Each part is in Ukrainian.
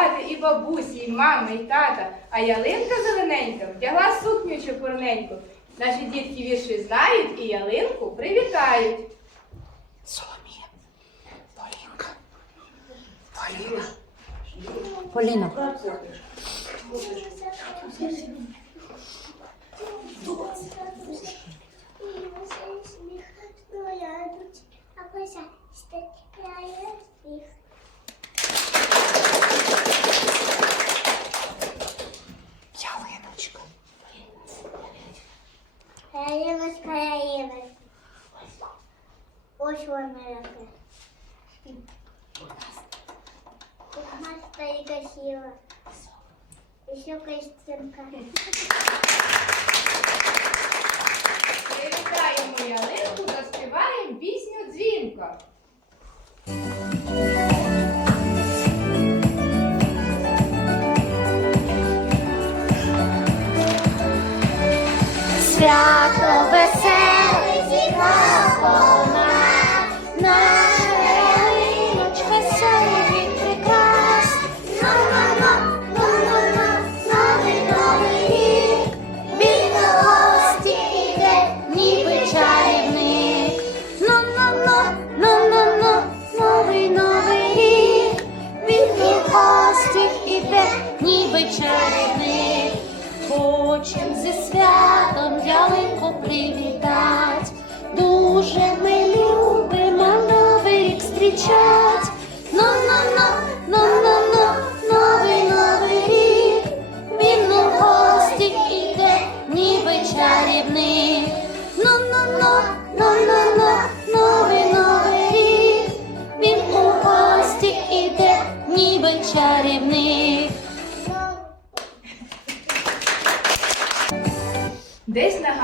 святкувати і бабусі, і мами, і тата. А ялинка зелененька вдягла сукню чепурненьку. Наші дітки вірші знають і ялинку привітають. Соломія. Полінка. Поліна. Поліна. Свято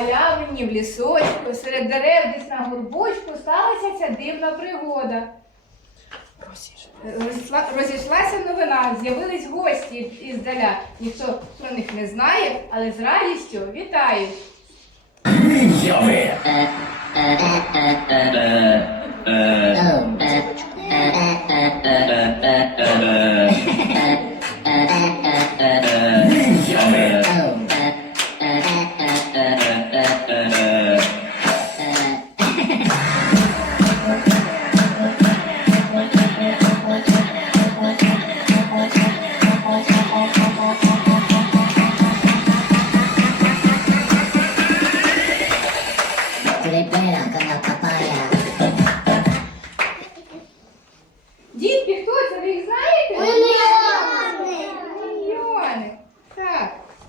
галявині, в лісочку, серед дерев, десь на горбочку сталася ця дивна пригода. Розійшла- Розійшлася новина, з'явились гості іздаля. Ніхто про них не знає, але з радістю вітають.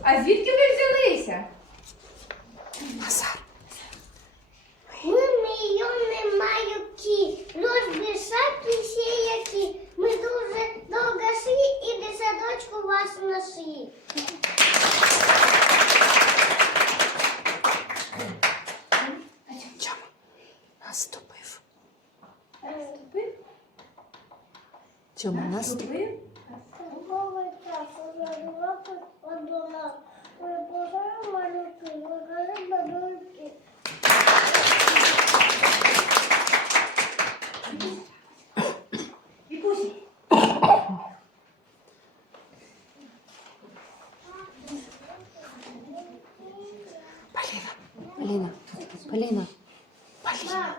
А звідки ви взялися? Назар. Ми мільйони малюки, розбішаки сіякі. Ми дуже довго шли і до садочку вас нашли. Чому? Наступив. Наступив? Чому наступив? Наступив? Такого часу розробити одна. Ми бажаємо малюки, ви бабульки. Вікусі. Поліна. Поліна. Поліна. Поліна.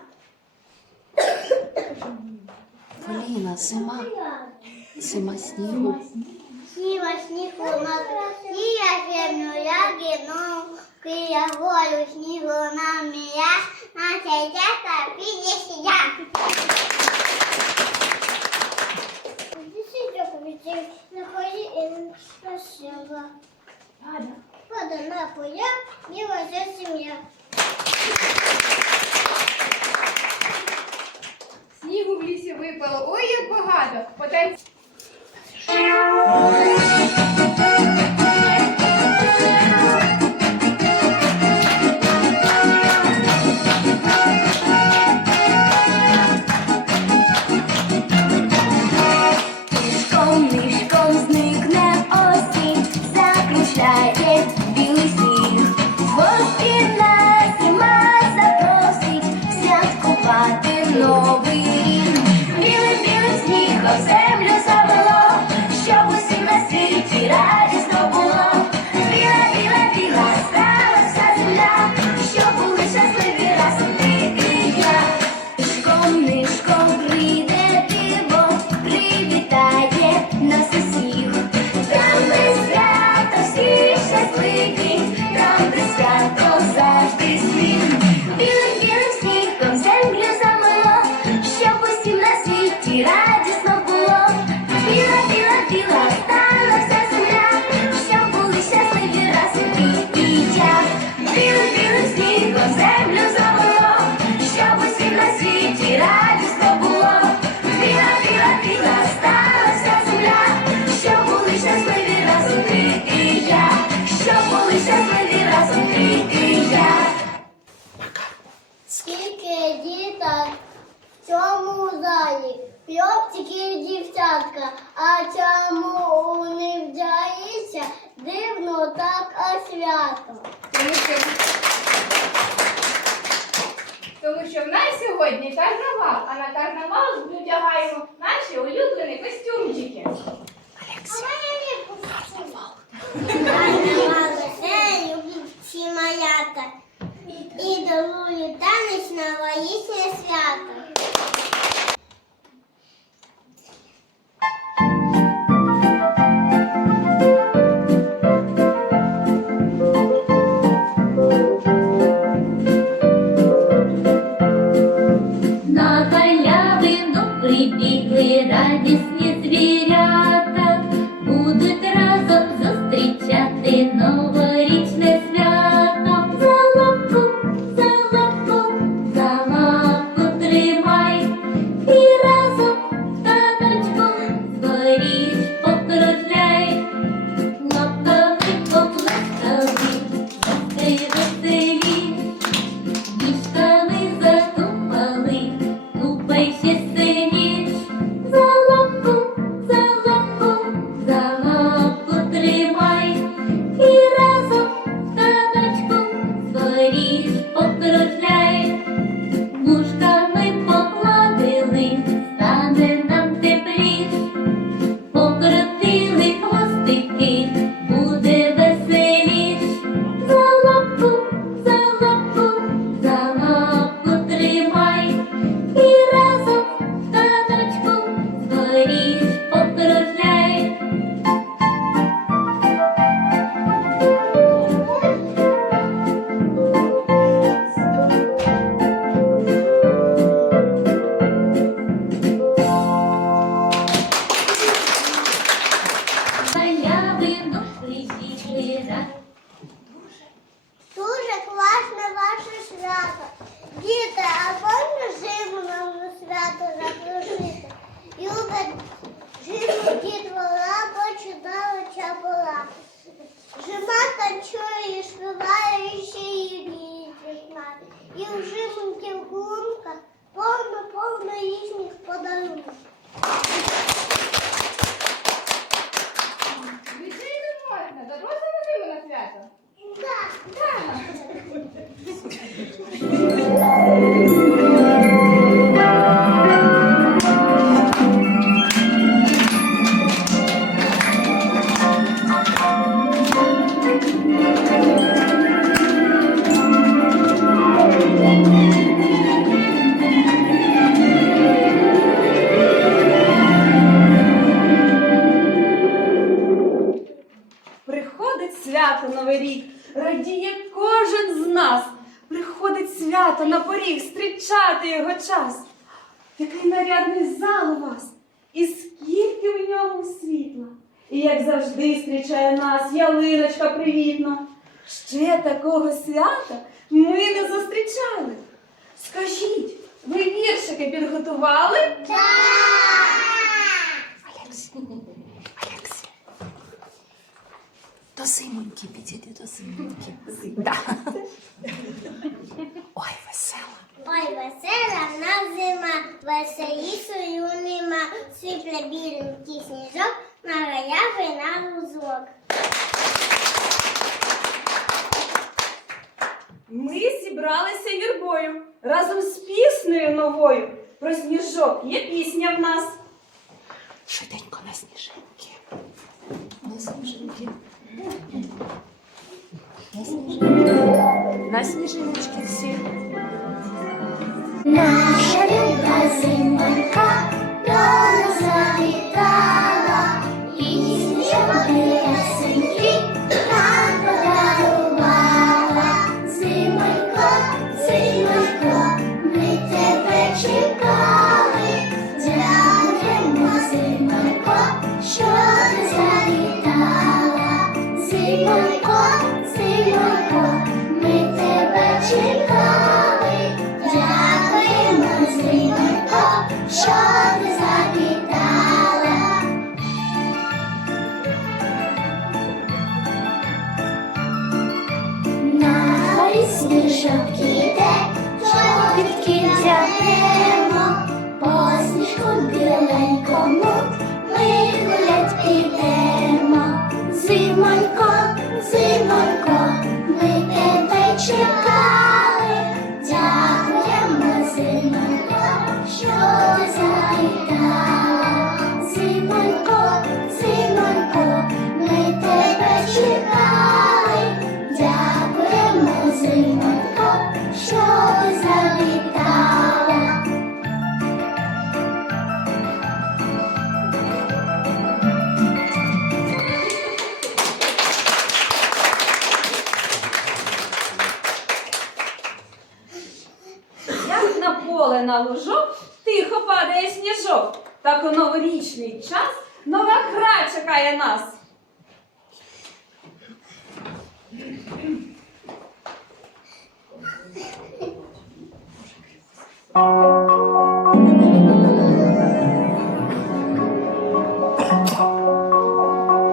Поліна, зима. Зима снігу. Сніг у нас, сія землю ягину, кия волю снігу нам мія, наша дята піде сія. Десяток находи і спасибо. Ладно. Вода напоя, біла сім'я. Сьогодні карнавал, а на карнавал ми вдягаємо наші улюблені костюмчики. Карнавал це люблять всі малята. І дарують танець на воїсне свято. Thanks. Свято на поріг, зустрічати його час. Який нарядний зал у вас, і скільки в ньому світла. І як завжди зустрічає нас ялиночка привітно. Ще такого свята ми не зустрічали. Скажіть, ви віршики підготували? Алексій, Алексій. До зимоньки підійди, до зимоньки. Да. Ой, весела. Ой, весела в нас зима, веселішою нема, світле біленький сніжок, на гаявий на лузок. Ми зібралися юрбою разом з піснею новою. Про сніжок є пісня в нас. Швиденько на сніжинки. На сніжинки. На все сніжиночки всі. Наша люба зимонька нас.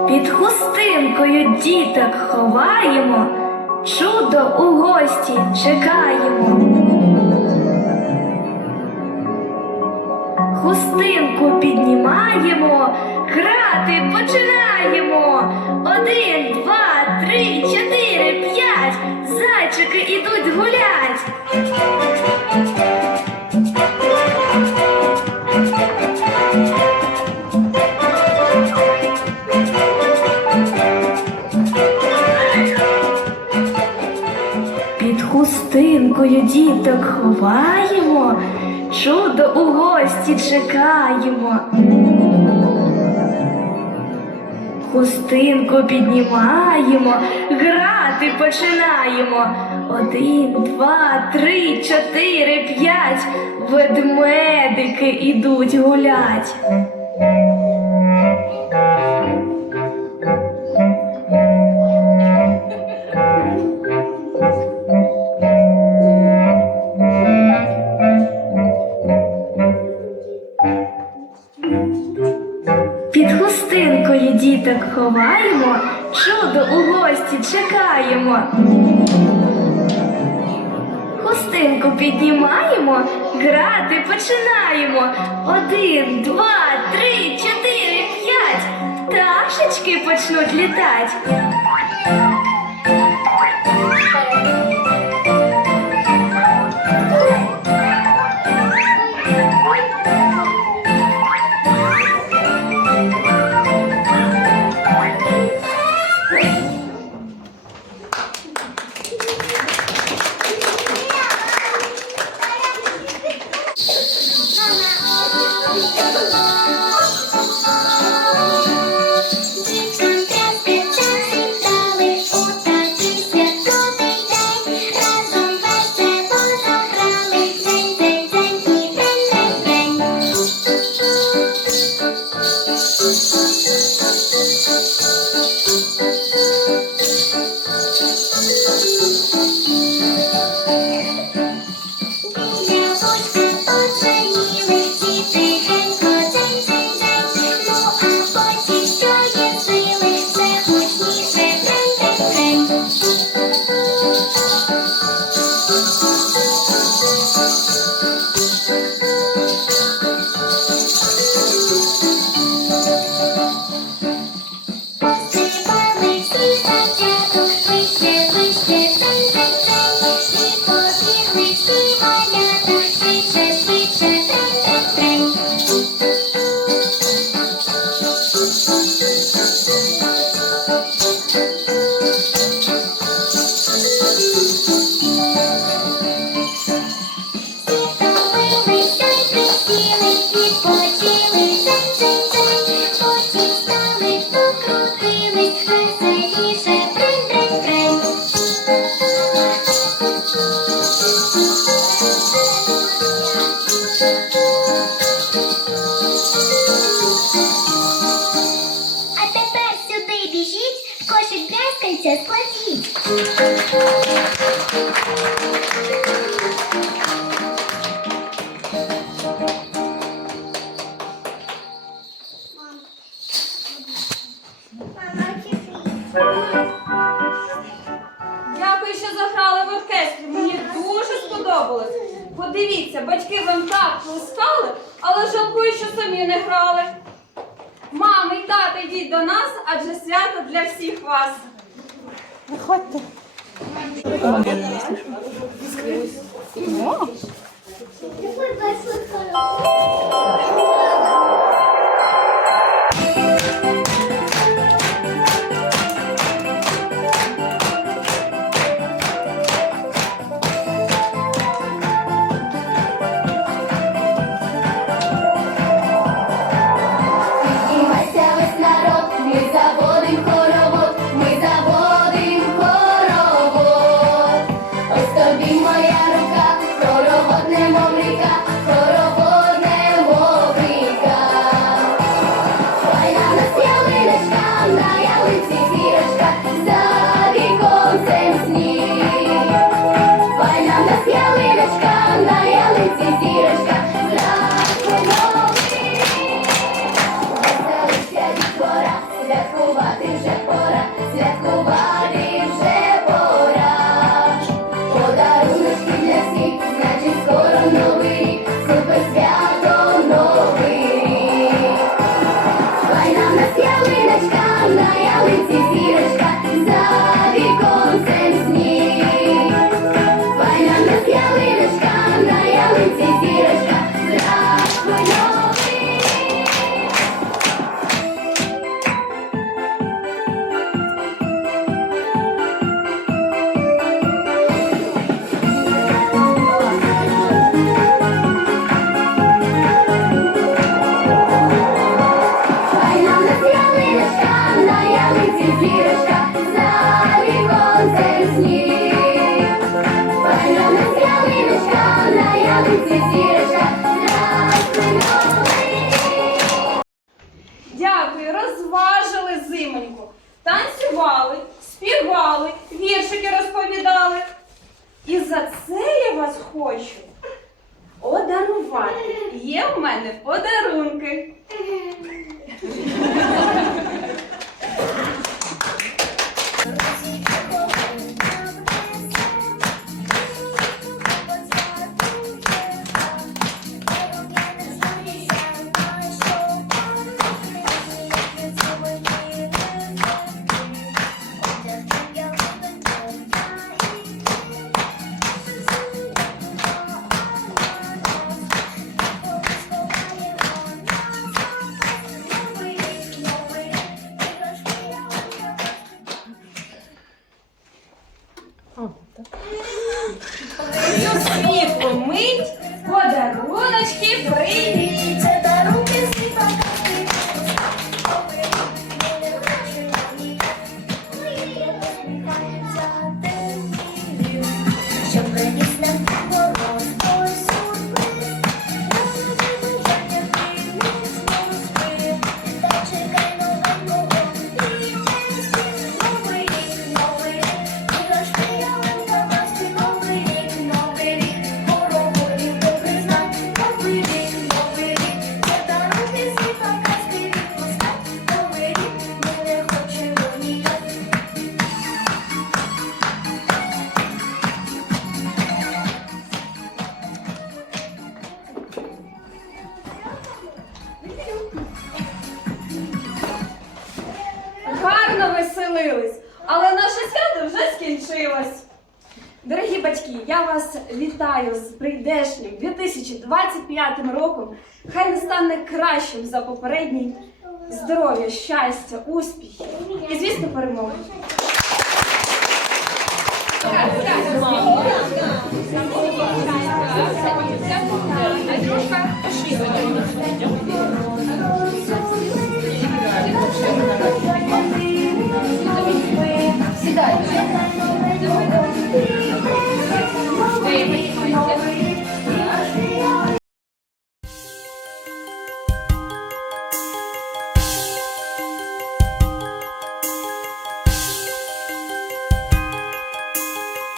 Під хустинкою діток ховаємо, чудо у гості чекаємо. Хустинку піднімаємо, грати починаємо. Один, два, три, чотири, п'ять. Зайчики ідуть гулять. Під хустинкою діток ховаємо, чудо у гості чекаємо. Хустинку піднімаємо, грати починаємо. Один, два, три, чотири, п'ять. Ведмедики ідуть гулять. Діток ховаємо, чудо у гості чекаємо. Хустинку піднімаємо, грати починаємо. Один, два, три, чотири, п'ять. Пташечки почнуть літати. Відпочили, цей цей дзень. Сподобалось. Подивіться, батьки вам так плескали, але жалкую, що самі не грали. Мами й тата, йдіть до нас, адже свято для всіх вас. Виходьте. большой Радуйте зірочка 25-м роком. Хай не стане кращим за попередній здоров'я, щастя, успіхів і, звісно, перемоги. Андрюшка.